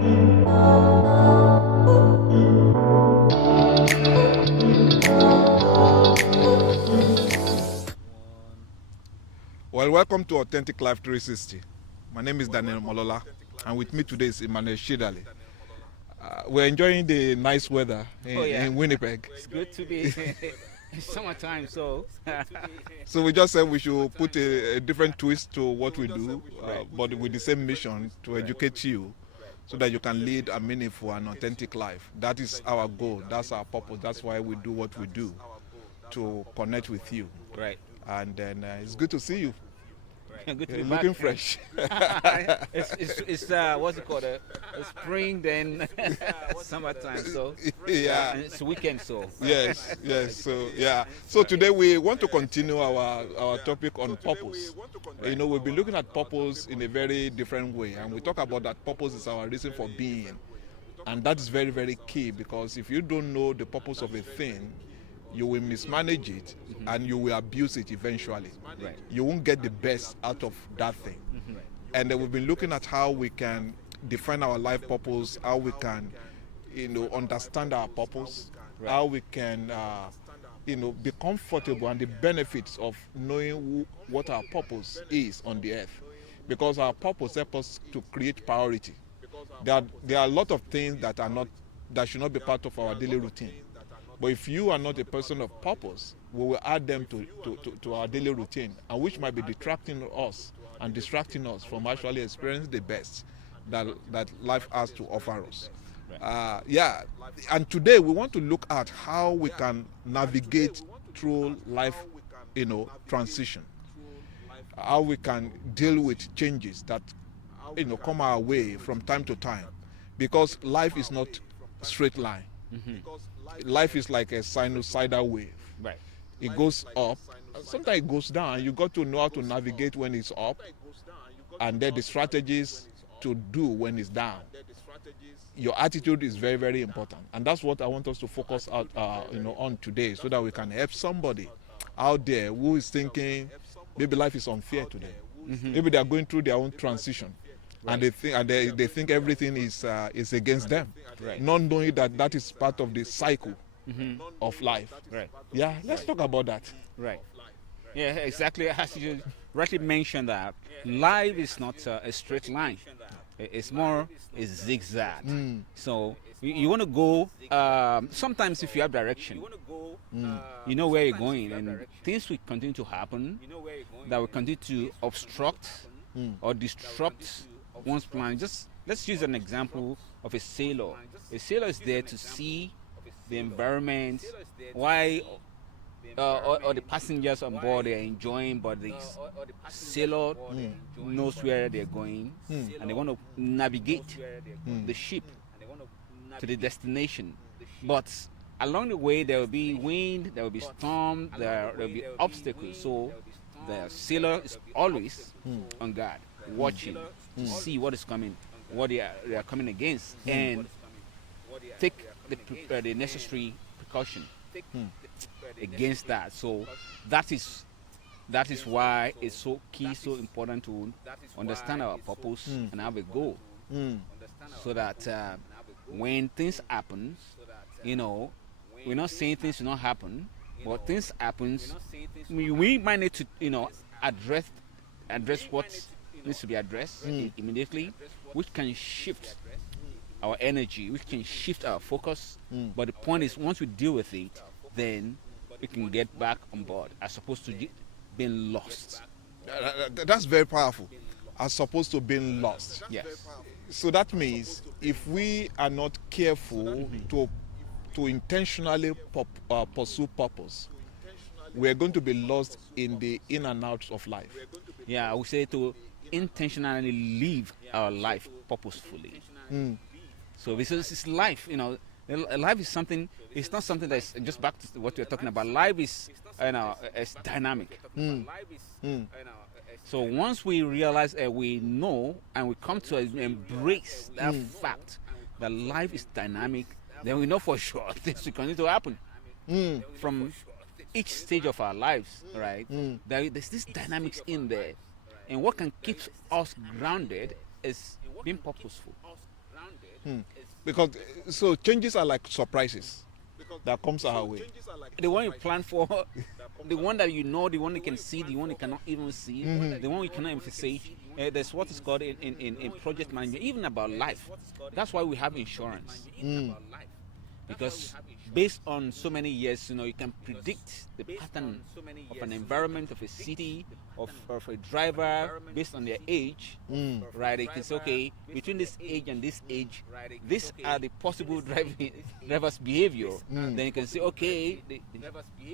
Well, welcome to Authentic Life 360. My name is Daniel Molola, and with me today is Emmanuel Shidali. We're enjoying the nice weather in Winnipeg. It's good to be it's summertime, so So we just said we should put a different twist to what we do, Right. but with the same mission to educate you so that you can lead a meaningful and authentic life. That is our goal. That's our purpose. That's why we do what we do, to connect with you. right. And then it's good to see you. Good to You're be looking back. fresh. It's what's it called? A spring, then summertime. So Yeah. and it's weekend, so Yes. So yeah. So today we want to continue our topic on purpose. You know, we've been looking at purpose in a very different way, and we talk about that purpose is our reason for being, and that is very very key, because if you don't know the purpose of a thing, you will mismanage it and you will abuse it eventually. Right. You won't get the best out of that thing. And then we've been looking at how we can define our life purpose, how we can, understand our purpose, Right. how we can, be comfortable, and the benefits of knowing what our purpose is on the earth. Because our purpose helps us to create priority. There are a lot of things that should not be part of our daily routine. But if you are not a person of purpose, we will add them to our daily routine, and which might be detracting us and distracting us from actually experiencing the best that life has to offer us. And today we want to look at how we can navigate through life, transition, how we can deal with changes that come our way from time to time, because life is not straight line. Life is like a sinusoidal wave. right. It goes up, sometimes it goes down. You got to know how to navigate when it's up, and then the strategies to do when it's down. Your attitude is very very important, and that's what I want us to focus on today, so that we can help somebody out there who is thinking maybe life is unfair to them. Maybe they are going through their own transition, and they think everything is against them, Right. not knowing that is part of the cycle of life. Right. Yeah, let's talk about that. Right. Yeah, exactly. As you rightly mentioned, that life is not a straight line. It's more a zigzag. So you want to go. Sometimes, if you have direction, you know where you're going, and things will continue to happen that will continue to obstruct or disrupt one's plan. Just let's use an example of a sailor. A sailor is there to see the environment, why or the passengers on board are enjoying, but the sailor knows where they're going, and they want to navigate the ship to the destination. But along the way, there will be wind, there will be storm, there will be obstacles. So the sailor is always on guard, watching to see what is coming, what they are coming against, and take the necessary precaution against that. So that is why it's so key, so important to understand our purpose and have a goal, so that when things happen, we're not saying things will not happen, but things happens. We might need to address what needs to be addressed immediately, which can shift our energy, which can shift our focus. But the point is, once we deal with it, then we can get back on board, as opposed to being lost. That's very powerful, as opposed to being lost. Yes. So that means if we are not careful to intentionally pursue purpose, we are going to be lost in the in and outs of life. Yeah, I would say to intentionally live our life purposefully. So this is life. Life is something. It's not something that's just back to what we're talking about. Life is, it's dynamic. So once we realize, we know, and we come to embrace that fact that life is dynamic, then we know for sure things will continue to happen from each stage of our lives. Right? There's this dynamics in there, and what can keep us grounded is being purposeful. Because so changes are like surprises that comes our way. The one you plan for, the one that you know, the one you can see, the one you cannot even see, the one you cannot envisage. There's what is called in project management, even about life. That's why we have insurance. Because based on so many years, you can predict the pattern of an environment, of a city, of a driver based on their age, right? You can say, okay, between this age and this age, these are the possible driver's behavior. Then you can say, okay,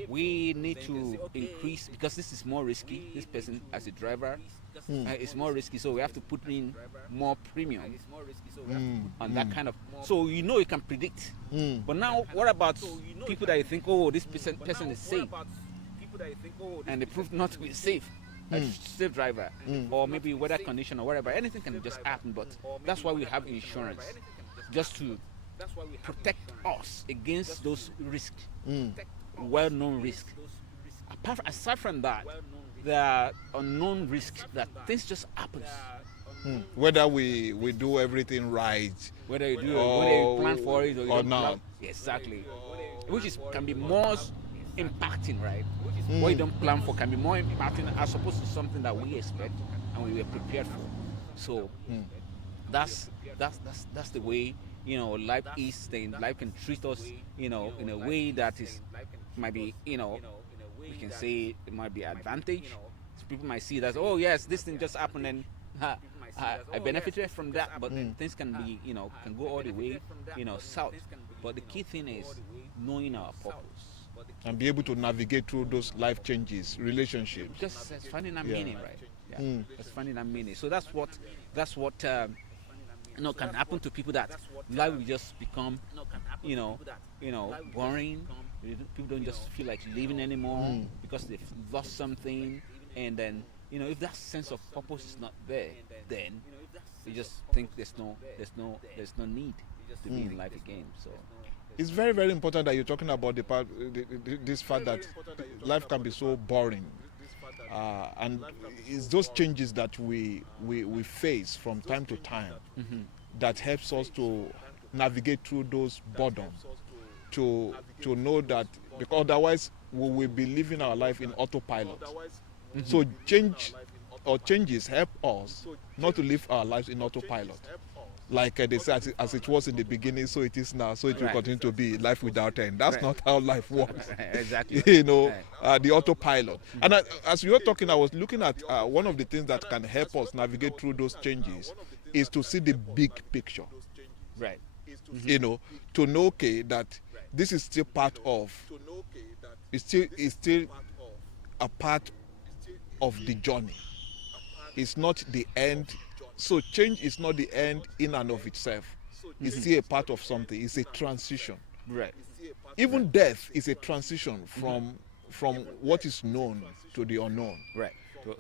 we need to increase because this is more risky. This person as a driver is more risky, so we have to put in more premium on that kind of. So you can predict. But now, what about people that you think, oh, this person is safe, and they prove not to be safe? A safe driver, or maybe weather condition or whatever, anything can just happen. But that's why we have insurance, just to protect us against those risks, well-known risks. Aside from that, there are unknown risks that things just happen. Whether we do everything right, Whether you plan for it or you or don't not. plan, exactly, which can be more impacting, right? What you don't plan for can be more impacting as opposed to something that we expect and we were prepared for. So that's the way life is. Then life can treat us in a way that might be we can say it might be advantage. So people might see that, oh yes, this thing just happened and I benefited from that, but things can be can go all the way south. But the key thing is knowing our purpose and be able to navigate through those life changes, relationships. just finding that meaning, right? Just finding that meaning. So that's what can happen to people, that life will just become boring. People don't just feel like living anymore because they've lost something, and then if that sense of purpose is not there, then you just think there's no need to be in life again. So It's very, very important that you're talking about this fact that life can be so boring, and it's those changes that we face from time to time that helps us to navigate through those boredom, to know that, because otherwise we will be living our life in autopilot. So changes help us not to live our lives in autopilot. Like they say, as it was in the beginning, so it is now, so it will continue to be life without end. That's not how life works. exactly. The autopilot. And as you were talking, I was looking at one of the things that can help us navigate through those changes is to see the big picture. Right. To know, okay, that this is still part of, it's still a part of the journey. It's not the end. So change is not the end in and of itself. It's still a part of something. It's a transition. Right. Even death is a transition from what is known to the unknown. Right.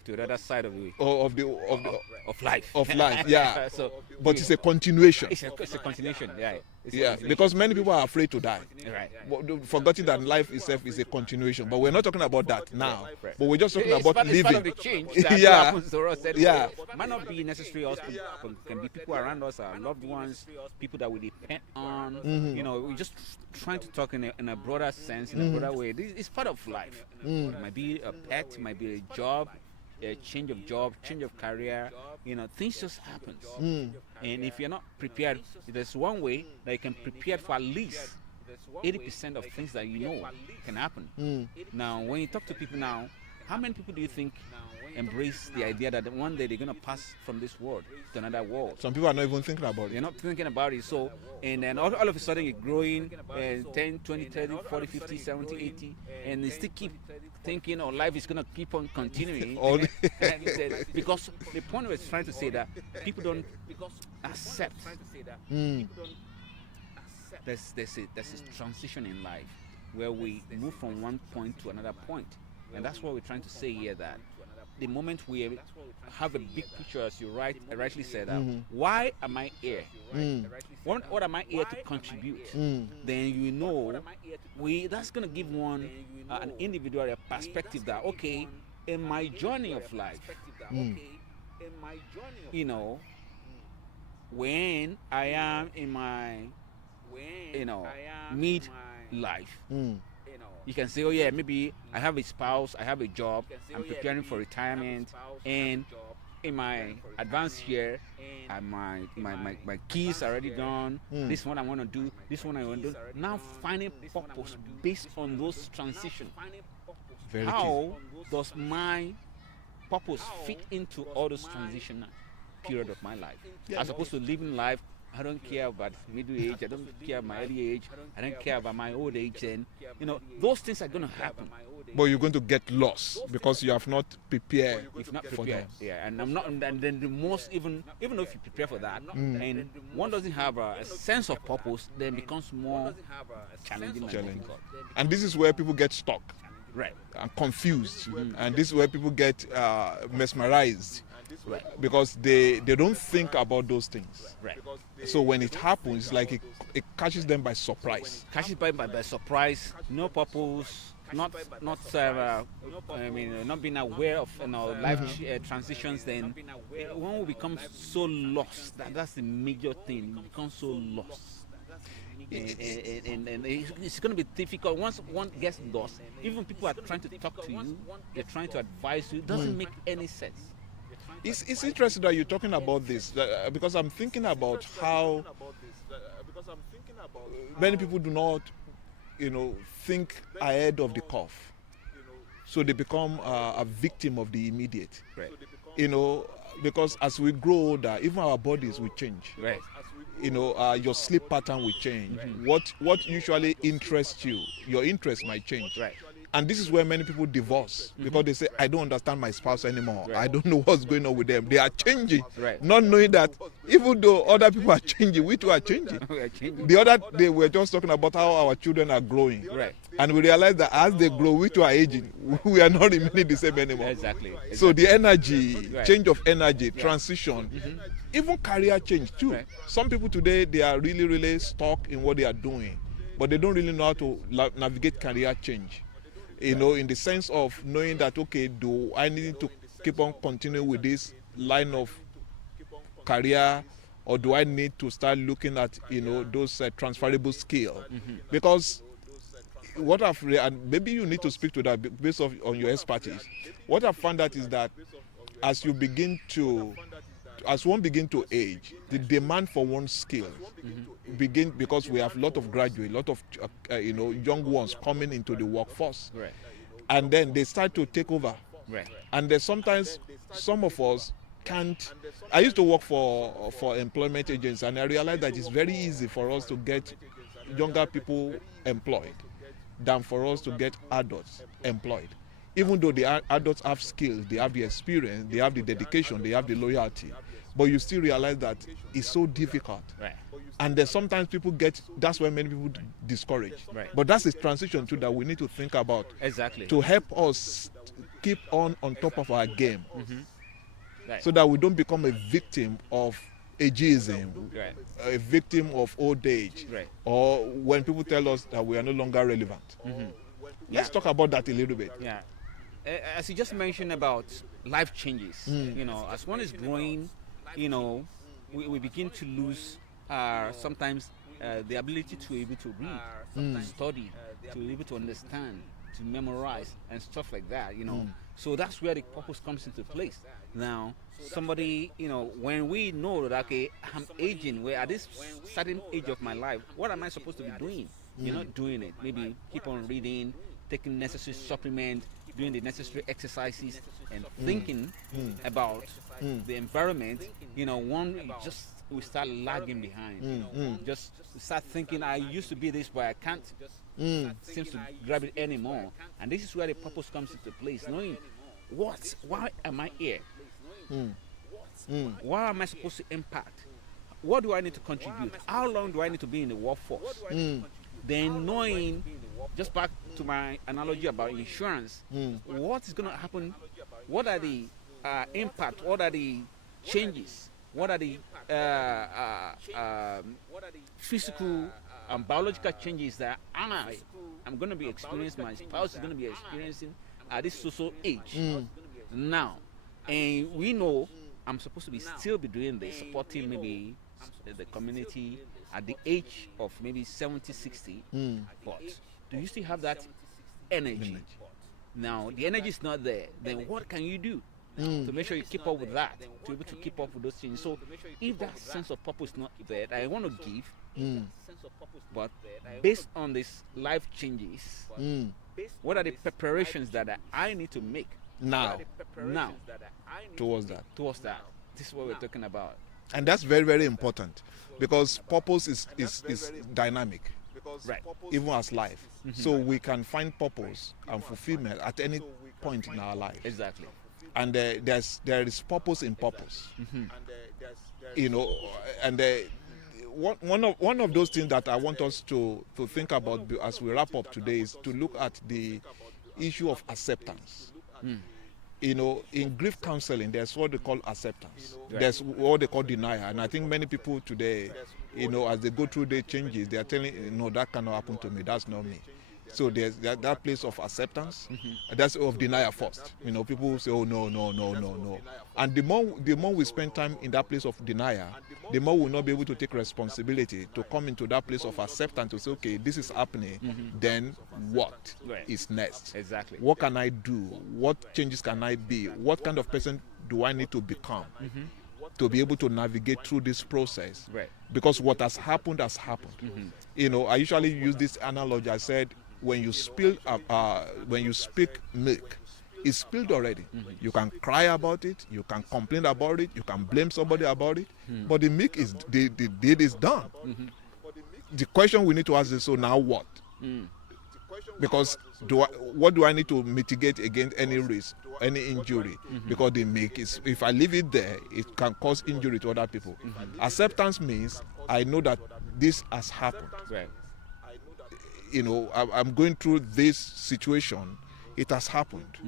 To the other side of life. Of life, yeah. But it's a continuation. continuation. It's a continuation. Yeah. Because many people are afraid to die. Right. Forgetting that life itself is a continuation. But we're not talking about that now. Right. But we're just talking about It's living. part of the change that happens to us. Might not be necessarily us, can be people around us, our loved ones, people that we depend on. We're just trying to talk in a broader sense, in a broader way. It's part of life. It might be a pet, it might be a job, a change of job, change of career. Things just happen. And if you're not prepared, there's one way that you can prepare for at least 80% of things that can happen. Now, when you talk to people now, how many people do you think embrace the idea that one day they're going to pass from this world to another world? Some people are not even thinking about They're it. not thinking about it. So, and then all of a sudden you're growing 10, 20, 30, 40, 50, 70, 80, and they still keep thinking, life is going to keep on continuing. Because the point was trying to say that people don't accept. There's a transition in life where we move from one point to another point. And that's what we're trying to say here, that the moment we have a big picture, as you rightly said, why am I here? What am I here to contribute? Then that's going to give one an individual a perspective that, okay, in my journey of life, when I am in my, you know, mid life. You can say, oh yeah, maybe I have a spouse, I have a job, I'm preparing for retirement, and in my advanced year, my keys are already done. This is what I want to do. This one I want to do. Now finding purpose based on those transitions. Very key. How does my purpose fit into all those transitional period of my life? As opposed to living life, I don't care about middle age, I don't care about my early age, I don't care about my old age, and those things are going to happen. But you're going to get lost because you have not prepared. If not for prepared, them. yeah, and I'm not. And then the most, even if you prepare for that, and one doesn't have a sense of purpose, then becomes more challenging. And difficult. And this is where people get stuck Right. and confused, and this is where people get mesmerized, Right. because they don't think about those things. Right. So when it happens, like it catches them by surprise. Catches by surprise, no purpose, not not being aware of life transitions. Then one will become so lost. That's the major thing. You become so lost. And it's going to be difficult once one gets lost. Even people are trying to talk to you, they're trying to advise you. It doesn't make any sense. It's interesting that you're talking about this, because I'm thinking about how many people do not, think ahead of the curve. So they become a victim of the immediate. Right. Because as we grow older, even our bodies will change. Right. Your sleep pattern will change. What usually interests you, your interest might change. Right. And this is where many people divorce, because they say, I don't understand my spouse anymore. Right. I don't know what's going on with them. They are changing, Right. not knowing that even though other people are changing, we too are changing. We are changing. The other day, we were just talking about how our children are growing. Right. And we realize that as they grow, we too are aging. We are not remaining the same anymore. Exactly. So the energy, Right. change of energy, transition, even career change too. Right. Some people today, they are really, really stuck in what they are doing, but they don't really know how to navigate career change. In the sense of knowing that, okay, do I need to keep on continuing with this line of career, or do I need to start looking at, those transferable skills? Because what and maybe you need to speak to that based on your expertise. What I've found out is that as one begin to age, the demand for one skill begin, because we have a lot of graduates, a lot of young ones coming into the workforce, Right. and then they start to take over. Right. And there's sometimes some of us can't. I used to work for employment agents, and I realized that it's very easy for us to get younger people employed than for us to get adults employed. Even though the adults have skills, they have the experience, they have the dedication, they have the loyalty, but you still realize that it's so difficult. Right. And then sometimes people that's why many people discourage. Right. But that's a transition too that we need to think about Exactly. to help us keep on top of our game, Right. so that we don't become a victim of ageism, Right. a victim of old age, Right. or when people tell us that we are no longer relevant. Let's talk about that a little bit. Yeah. As you just mentioned about life changes, as one is growing, we begin to lose sometimes the ability to be able to read, to study, to be able to understand, to memorize, and stuff like that. So that's where the purpose comes into place. Now, somebody, when we know that, okay, I'm aging, we're at this certain age of my life, what am I supposed to be doing? You're not doing it. Maybe keep on reading, taking necessary supplement, doing the necessary exercises, and thinking about the environment. We start lagging behind. Just start thinking, I used to be this, but I can't seems to grab it anymore. And this is where the purpose comes into place, knowing why am I here? Why am I supposed to impact? What do I need to contribute? How long do I need to be in the workforce? Then knowing, just back to my analogy about insurance, what is going to happen? What are the impact? What are the changes? What are the physical and biological changes that I'm going to be experiencing, my spouse is going to be experiencing at this social age now? And we know I'm supposed to still be doing this, supporting maybe the community at the age of maybe 70, 60, but do you still have that energy? Now, the energy is not there. Then what can you do to make sure you keep up with that, to be able to keep up with those things? So, if that sense of purpose is not there, I want to give, but based on these life changes, what are the preparations that I need to make Now, towards towards that. This is what we're talking about. And that's very, very important, because purpose is dynamic, Right. even as life. So we can find purpose and fulfillment at any point in our life. Exactly. And there is purpose in purpose. You know, and one of those things that I want us to think about as we wrap up today is to look at the issue of acceptance. You know, in grief counseling, there's what they call acceptance. Right. There's what they call denial. And I think many people today, you know, as they go through their changes, they are telling, no, that cannot happen to me. That's not me. So there's that place of acceptance. That's of denial first. You know, people say, oh, no, no, no, no, no. And the more we spend time in that place of denial, the more we'll not be able to take responsibility to come into that place of acceptance to say, okay, this is happening. Then what is next? Exactly. What can I do? What changes can I be? What kind of person do I need to become to be able to navigate through this process? Right. Because what has happened has happened. You know, I usually use this analogy. I said, when you speak milk, it's spilled already. You can cry about it, you can complain about it, you can blame somebody about it, but the milk is the deed is done. The question we need to ask is, so now what? Because what do I need to mitigate against any risk, any injury? Because the milk is, if I leave it there, it can cause injury to other people. Acceptance means I know that this has happened. Right. You know, I'm going through this situation. It has happened.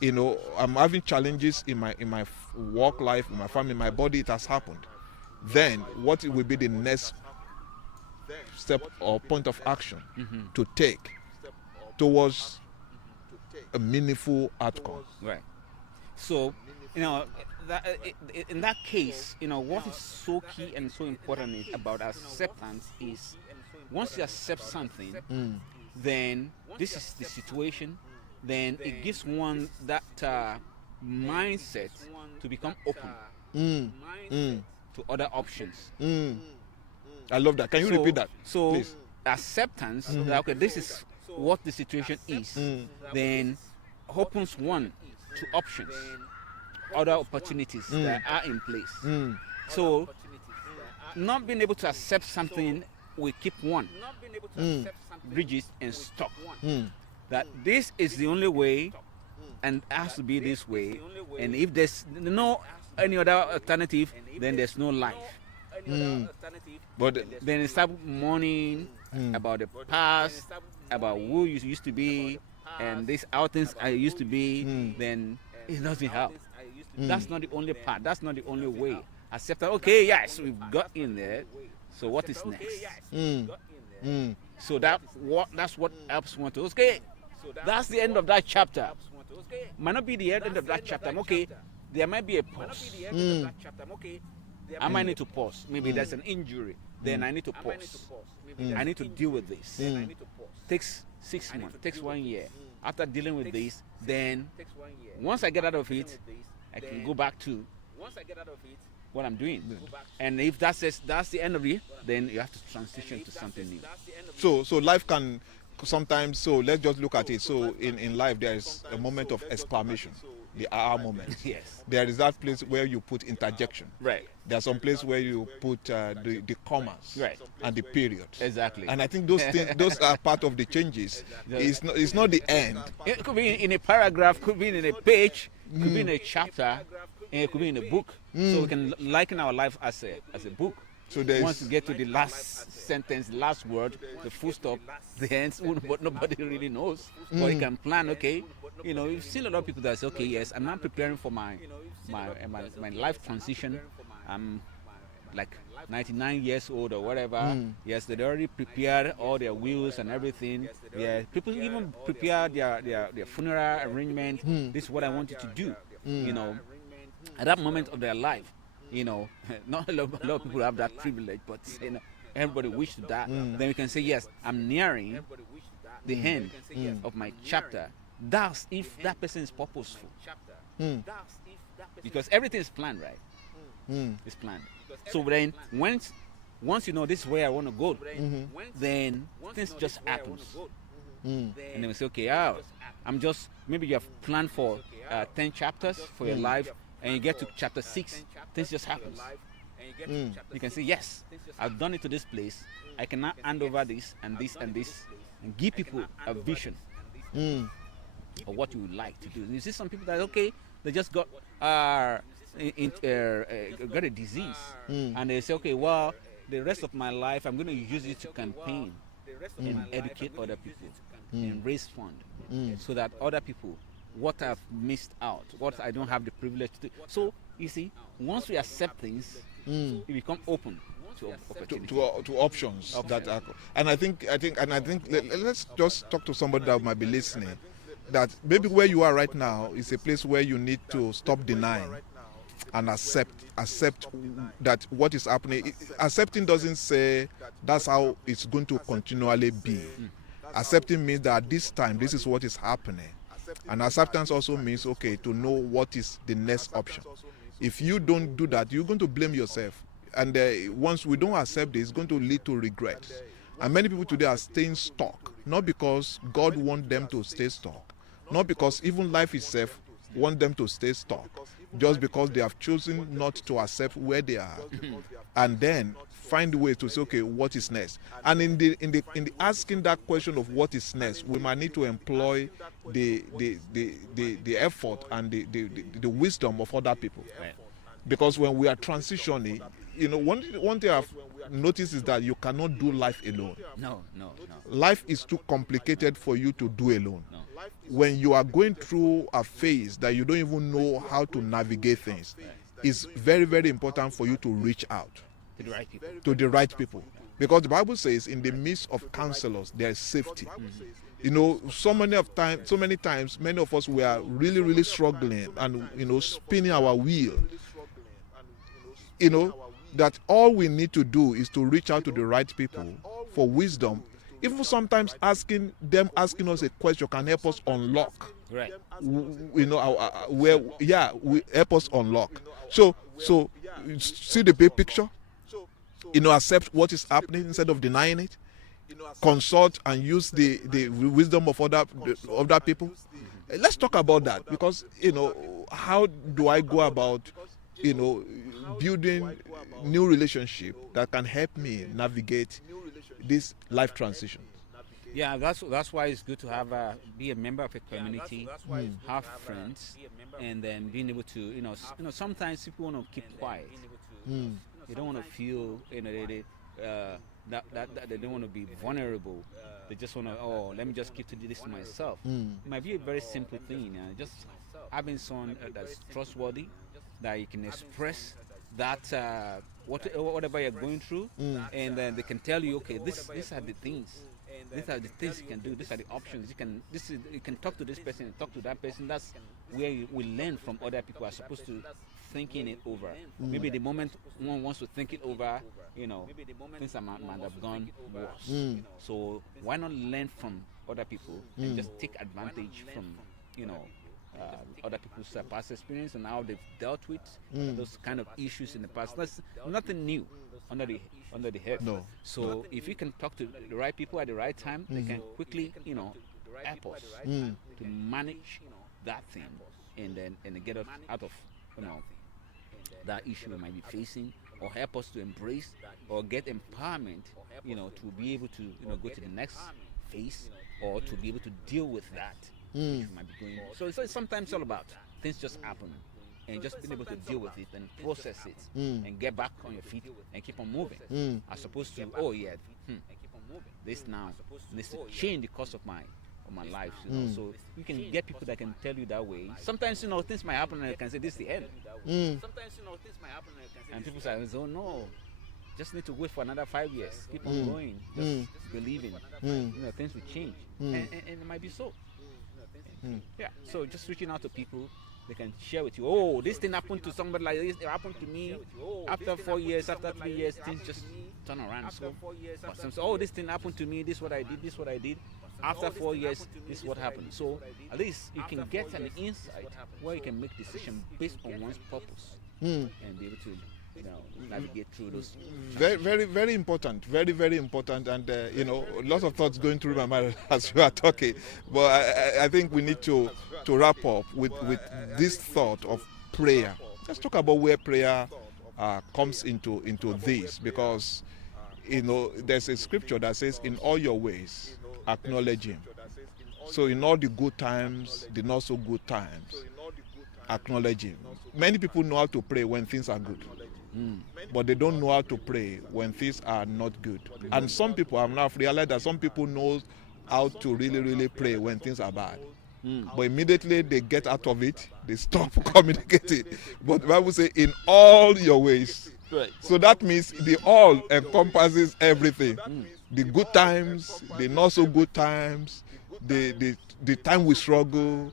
You know, I'm having challenges in my work life, in my family, in my body. It has happened. Then, what will be the next step or point of action to take towards a meaningful outcome? Right. So, you know, in that case, you know, what is so key and so important about acceptance is, once you accept something, then this is the situation, then it gives one that mindset to become open to other options. I love that. Can you repeat that, So please? acceptance, that, okay, this is what the situation is, then opens one to options, other opportunities that are in place. So not being able to accept something, we keep one rigid and stuck. That this is the only way, and it has to be this way. And if there's no any other alternative, then there's no life. But Then you start mourning about the past, about who you used to be, and these how things I used to be. Then it doesn't help. That's not the only part. That's not the only way. Accept that. Okay, yes, we've got in there. So what is next? So that's what helps one to, okay, that's the end of that chapter. Might not be the end of that chapter. Okay, there might be a pause. I might need to pause. Maybe there's an injury. Then I need to pause. I need to deal with this. Takes 6 months. Takes 1 year. After dealing with this, then once I get out of it, I can go back to what I'm doing. And if that's the end of it, then you have to transition to something new. so life can sometimes, so let's just look at it. So in life, there is a moment of exclamation, the aha moment. Yes. There is that place where you put interjection. Right. There's some place where you put the commas, Right. and the periods. Exactly. And I think those things, those are part of the changes. It's not the end. It could be in a paragraph, could be in a page, could be in a chapter, and it could be in a book. So we can liken our life as a book. So there's Once you get to the last sentence, last word, the full stop, the ends, but nobody really knows. But you can plan, okay, you know, you've seen a lot of people that say, okay, yes, I'm now preparing for my life transition. I'm like 99 years old or whatever. Yes, they already prepared all their wills and everything. Yeah, people even prepare their funeral arrangement. This is what I want you to do, you know, at that moment of their life. you know, not a lot of people have that privilege, but you know, everybody wish to that. Then we can say, yes, I'm nearing the end of my chapter. That's if that person is purposeful, Mm. because everything is planned, right? Mm. It's planned. So then, once you know this is where I want to go, then things just happens, Mm. and then we say, okay, I'm just maybe you have planned for 10 chapters for your life, and you get to chapter 6, things just happens. Mm. You can say, yes, I've done it to this place. I can now hand over this and this and this, and give people a vision Mm. of what you would like to do. You see some people that okay, they just got got a disease, and they say, okay, well, the rest of my life I'm going to use it to campaign and educate other people and raise fund, so that other people, what I've missed out, what I don't have the privilege to do. So you see, once we accept things, we become open to opportunity. To options that are, and I think let's just talk to somebody that might be listening, that maybe where you are right now is a place where you need to stop denying and accept that what is happening. Accepting doesn't say that's how it's going to continually be. Accepting means that at this time this is what is happening, and acceptance also means okay to know what is the next option. If you don't do that, you're going to blame yourself, and once we don't accept this, it's going to lead to regret. And many people today are staying stuck, not because God wants them to stay stuck, not because even life itself wants them to stay stuck, just because they have chosen not to accept where they are, and then find ways to say, okay, what is next? And in the asking that question of what is next, we might need to employ the effort and the wisdom of other people. Right. Because when we are transitioning, one thing I've noticed is that you cannot do life alone. No. Life is too complicated for you to do alone. No. When you are going through a phase that you don't even know how to navigate things, it's very, very important for you to reach out To the right people. to the right people. Because the Bible says in the midst of counselors there is safety. So many times many of us we are really, really struggling and spinning our wheel. That all we need to do is to reach out to the right people for wisdom. Even sometimes asking us a question can help us unlock Right. we help us unlock. So see the big picture. Accept what is happening instead of denying it. Consult and use the wisdom of other people. Let's talk about that, because how do I go about building new relationship that can help me navigate this life transition. Yeah, that's why it's good to have be a member of a community, have friends, and then being able to sometimes people want to keep quiet. They don't want to feel that they don't want to be vulnerable. They just want to let me just keep to this to myself. It might be a very simple thing, just having someone that's trustworthy, that you can express that whatever you're going through, and then they can tell you, okay, these are the things. These are the things you can do. These are the options. You can talk to this person and talk to that person. That's where we learn from other people as opposed to thinking it over. Maybe the moment one wants to think it over, things might have gone worse. So why not learn from other people and just take advantage from other people's past experience and how they've dealt with those kind of issues in the past. That's nothing new under the head. No. So if you can talk to the right people at the right time, they can quickly, help us to manage that thing and then get us out of that issue we might be facing, or help us to embrace or get empowerment, to be able to go to the next phase, or to be able to deal with that which we might be going. So it's sometimes all about things just happen, and just being able to deal with it and process it and get back on your feet and keep on moving, as opposed to this now needs to change the course of my life. So you can get people that can tell you that way. Sometimes things might happen and you can say this is the end. And people say, oh no, just need to wait for another 5 years. Keep on going, just believing. Things will change, and it might be so. Yeah. So just reaching out to people they can share with you. Oh, this thing happened to somebody like this. It happened to me. After 4 years, after 3 years, things just turn around. So, but some say, oh, this thing happened to me. This is what I did. This is what I did. After 4 years, this is what happened. So at least you can get an insight where you can make decision based on one's purpose and be able to, navigate through those. Very, very, very important. Very, very important. And lots of thoughts going through my mind as you are talking. But I think we need to wrap up with this thought of prayer. Let's talk about where prayer comes into this, because there's a scripture that says, "In all your ways, acknowledge Him." So in all the good times, the not so good times, acknowledge Him. Many people know how to pray when things are good, but they don't know how to pray when things are not good. And some people have now realized that some people know how to really, really pray when things are bad. But immediately they get out of it, they stop communicating. But the Bible says, in all your ways. Right. So that means the all encompasses everything. The good times, the not so good times, the time we struggle,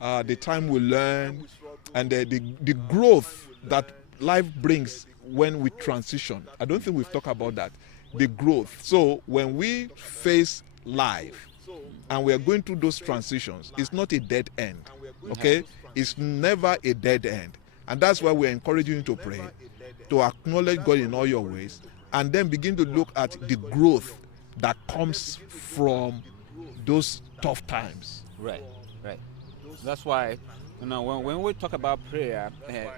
the time we learn, and the growth that life brings when we transition. I don't think we've talked about that. The growth. So when we face life and we are going through those transitions, it's not a dead end. Okay? It's never a dead end. And that's why we're encouraging you to pray, to acknowledge God in all your ways, and then begin to look at the growth that comes from those tough times. Right. That's why, when we talk about prayer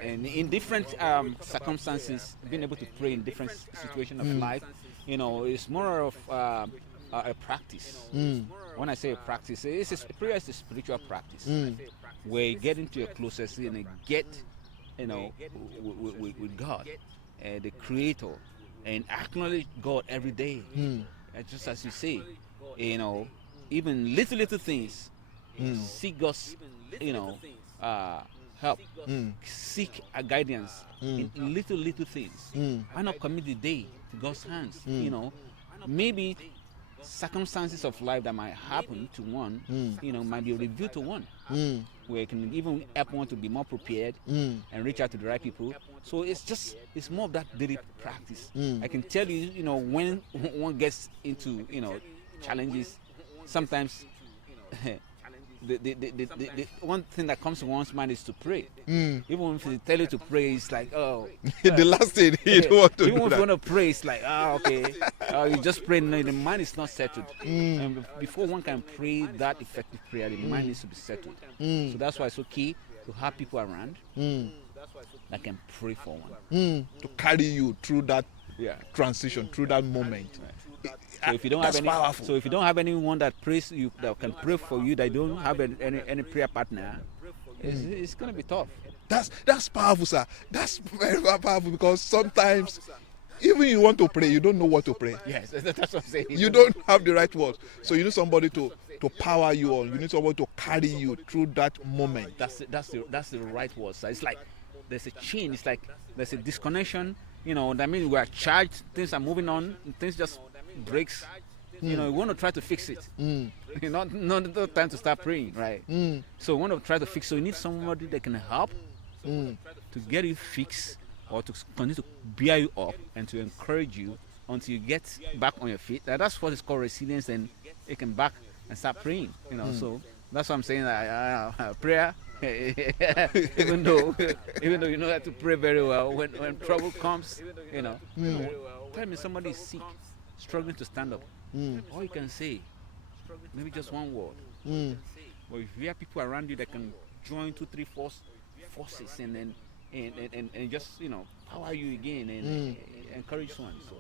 and in different circumstances, being able to pray in different situations of life, it's more of a practice. When I say a practice, prayer is a spiritual practice where you get into your closest and get, with God, the Creator, and acknowledge God every day. Just as you say, even little things, seek God's, help, seek a guidance in little things. Why not commit the day to God's hands? Maybe circumstances of life that might happen to one, might be revealed to one, where it can even help one to be more prepared and reach out to the right people. So it's more of that daily practice. I can tell you, when one gets into, challenges, sometimes the one thing that comes to one's mind is to pray. Even if they tell you to pray, it's like, oh, the last thing you don't want to do. Even if that. you want to pray, it's like, okay, you just pray. No, the mind is not settled. And before one can pray that effective prayer, the mind needs to be settled. So that's why it's so key to have people around that can pray for one, to carry you through that transition, through that moment. So if you don't have anyone that prays you, that can pray for you, that don't have any prayer partner, it's gonna be tough. That's powerful, sir. That's very, very powerful, because sometimes even you want to pray, you don't know what to pray. Yes, that's what I'm saying. You don't have the right words, so you need somebody to power you on. You need somebody to carry you through that moment. That's the right words, sir. It's like there's a chain. It's like there's a disconnection. That means we are charged. Things are moving on. Things just breaks. We want to try to fix it. Not time to start praying, right? So we want to try to fix. So you need somebody that can help to get you fixed, or to continue to bear you up and to encourage you until you get back on your feet. That's what is called resilience, and you can back and start praying. So that's what I'm saying. Prayer. even though you know how to pray very well, when trouble comes, tell me somebody is sick, struggling to stand up. All you can say, maybe just one word. But if you have people around you that can join 2-3 forces and then and just power you again and encourage one. So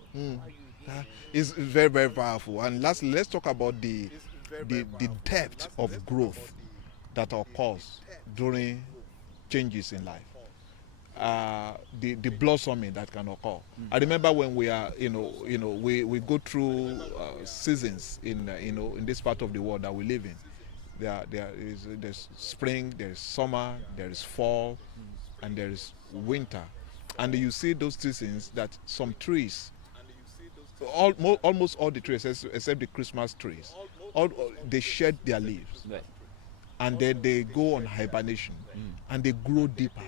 it's very, very powerful. And lastly, let's talk about the depth of growth that occurs during changes in life. The blossoming that can occur. I remember when we are, we go through seasons in this part of the world that we live in. There's spring, there's summer, there is fall, and there is winter. And you see those seasons that some trees, almost all the trees, except the Christmas trees, they shed their leaves. Right. and then they go on hibernation, and they grow deeper.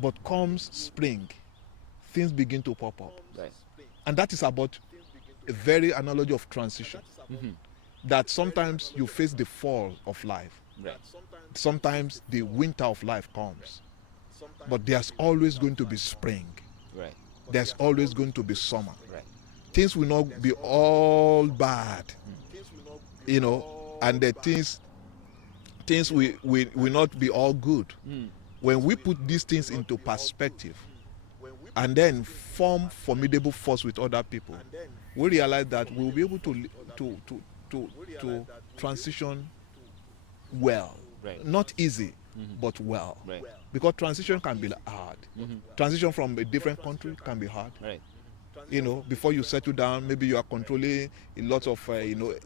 But comes spring, things begin to pop up. Right. And that is about a very analogy of transition. That sometimes you face the fall of life. Right. Sometimes the winter of life comes. But there's always going to be spring. Right. There's always going to be summer. Right. Things will not be all bad. You know, and the things will not be all good. When we put these things into perspective and then form formidable force with other people, we realize that we'll be able to transition well. Right. Not easy, but well. Right. Because transition can be hard. Transition from a different country can be hard. Right. You know, before you settle down, maybe you are controlling a lot of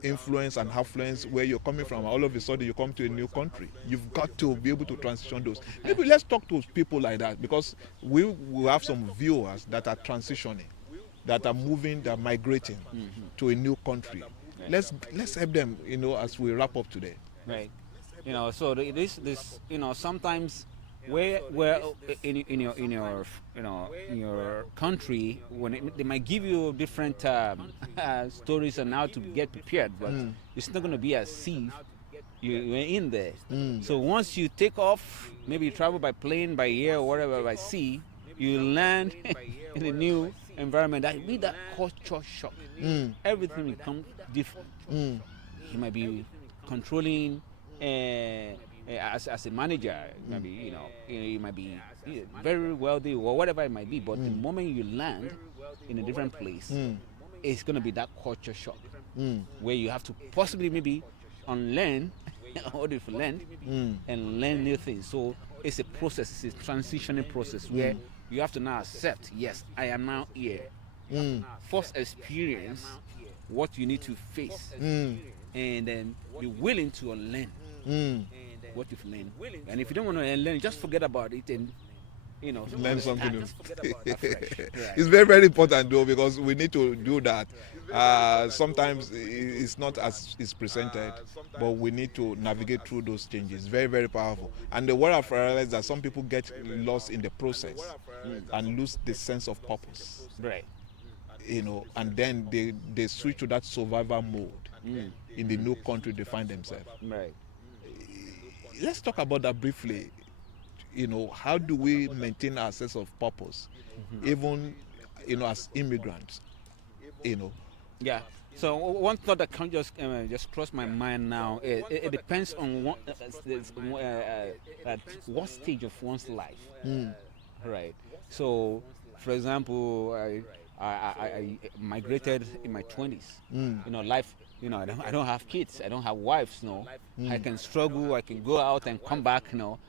influence and affluence where you're coming from. All of a sudden you come to a new country. You've got to be able to transition those. Maybe let's talk to people like that, because we will have some viewers that are transitioning, that are moving, that are migrating to a new country. Let's help them, as we wrap up today. Right. So this sometimes where in your country, when they might give you different stories on how to get prepared, but it's not going to be as safe. You're in there. So once you take off, maybe you travel by plane, by air, or whatever, by sea, you land in a new environment. That with that culture shock, everything becomes different. You might be controlling. As a manager, maybe you might be very wealthy or whatever it might be, but the moment you land in a different place, it's going to be that culture shock where you have to possibly maybe unlearn or if you learn and learn new things. So it's a process, it's a transitioning process where you have to now accept, yes, I am now here. First experience what you need to face, and then be willing to unlearn what you've learned. And if you don't want to learn, just forget about it and learn something new. Right. It's very, very important though, because we need to do that. Sometimes it's not as it's presented, but we need to navigate through those changes. Very, very powerful. And what I've realized that some people get lost in the process and lose the sense of purpose. Right. And then they switch to that survival mode in the new country they find themselves. Right. Let's talk about that briefly. How do we maintain our sense of purpose, even as immigrants? Yeah. So one thought that can just cross my mind now. It depends on what stage of one's life. Right. So, for example, I migrated in my 20s. Life. I don't have kids. I don't have wives. I can struggle. I can go out and come back.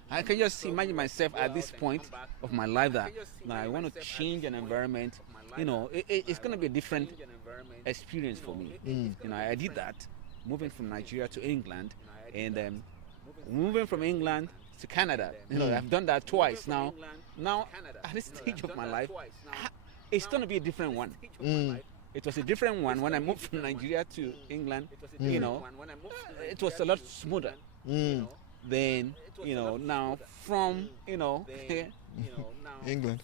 I can just imagine myself at this point of my life that I want to change an environment. It's going to be a different experience for me. I did that, moving from Nigeria to England, and then moving from England to Canada. I've done that twice now. Now, at this stage of my life, it's going to be a different one. It was a different one when I moved from Nigeria to England. It was a lot smoother. Then, now from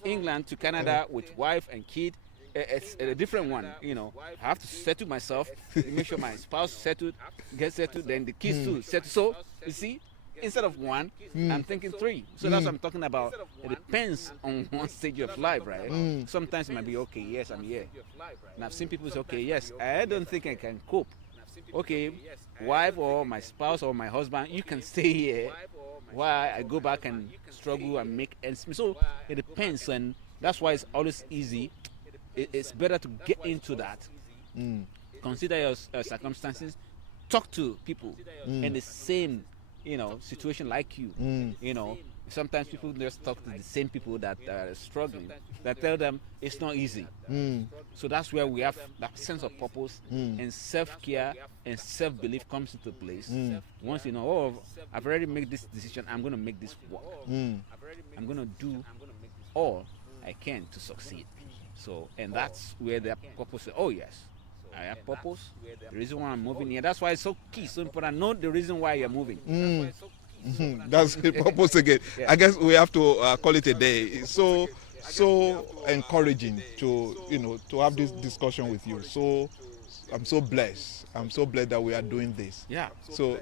England to Canada with wife and kid, it's a different one. I have to settle myself, make sure my spouse gets settled, then the kids too settle. So you see, instead of one, I'm thinking three. So that's what I'm talking about. It depends on one stage of life, right? Sometimes it might be, okay, yes, I'm here. And I've seen people say, okay, yes, I don't think I can cope. Okay, wife or my spouse or my husband, you can stay here while I go back and struggle and make ends meet. So it depends, and that's why it's always easy. It's better to get into that. Consider your circumstances. Talk to people in the same situation like you. Sometimes people just talk to the same people that are struggling, that tell them it's not easy. So that's where we have that sense of purpose and self-care and self-belief comes into place. Once I've already made this decision, I'm going to make this work. I'm going to do all I can to succeed. So, and that's where the purpose is, oh yes, I have purpose. The reason why I'm moving here. That's why it's so key, so important. Know the reason why you're moving. That's the purpose again. Yeah. I guess we have to call it a day. It's so encouraging to to have this discussion with you. So I'm so blessed. I'm so blessed that we are doing this. Yeah. So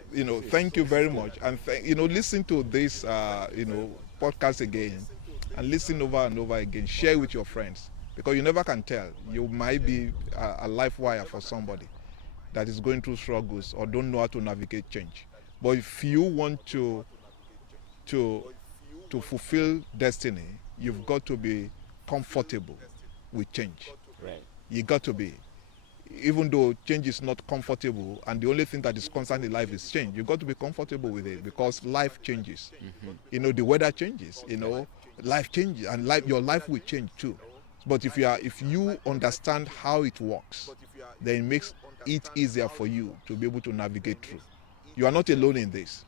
thank you very much, and listen to this podcast again, and listen over and over again. Share with your friends, because you never can tell. You might be a life wire for somebody that is going through struggles or don't know how to navigate change. But if you want to fulfill destiny, you've got to be comfortable with change. Right. You got to be. Even though change is not comfortable, and the only thing that is constant in life is change, you got to be comfortable with it, because life changes. The weather changes. Life changes, and your life will change too. But if you understand how it works, then it makes it easier for you to be able to navigate through. You are not alone in this,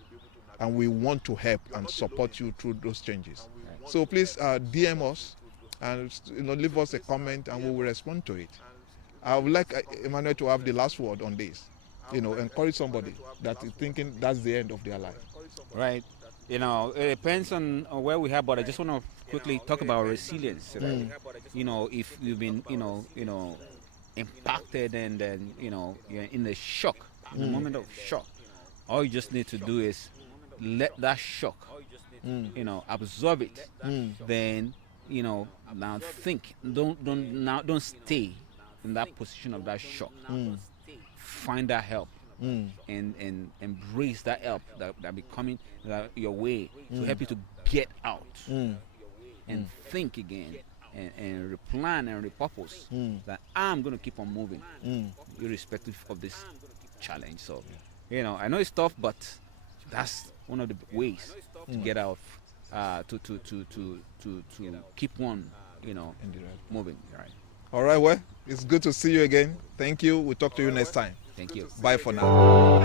and we want to help and support you through those changes. So please DM us, and leave us a comment, and we will respond to it. I would like Emmanuel to have the last word on this. Encourage somebody that is thinking that's the end of their life. Right. It depends on where we have, but I just want to quickly talk about resilience. Right? If you've been, impacted, and then, you're in the shock, in the moment of shock, all you just need to do is let that shock, absorb it. Then, now think. Don't stay in that position of that shock. Find that help, and embrace that help that be coming your way to help you to get out, and think again, and replan and repurpose that I'm going to keep on moving, irrespective of this challenge. So, I know it's tough, but that's one of the ways to get out, to keep on, moving. Right. All right, well, it's good to see you again. Thank you. We'll talk to you next time. Thank you. Bye for now.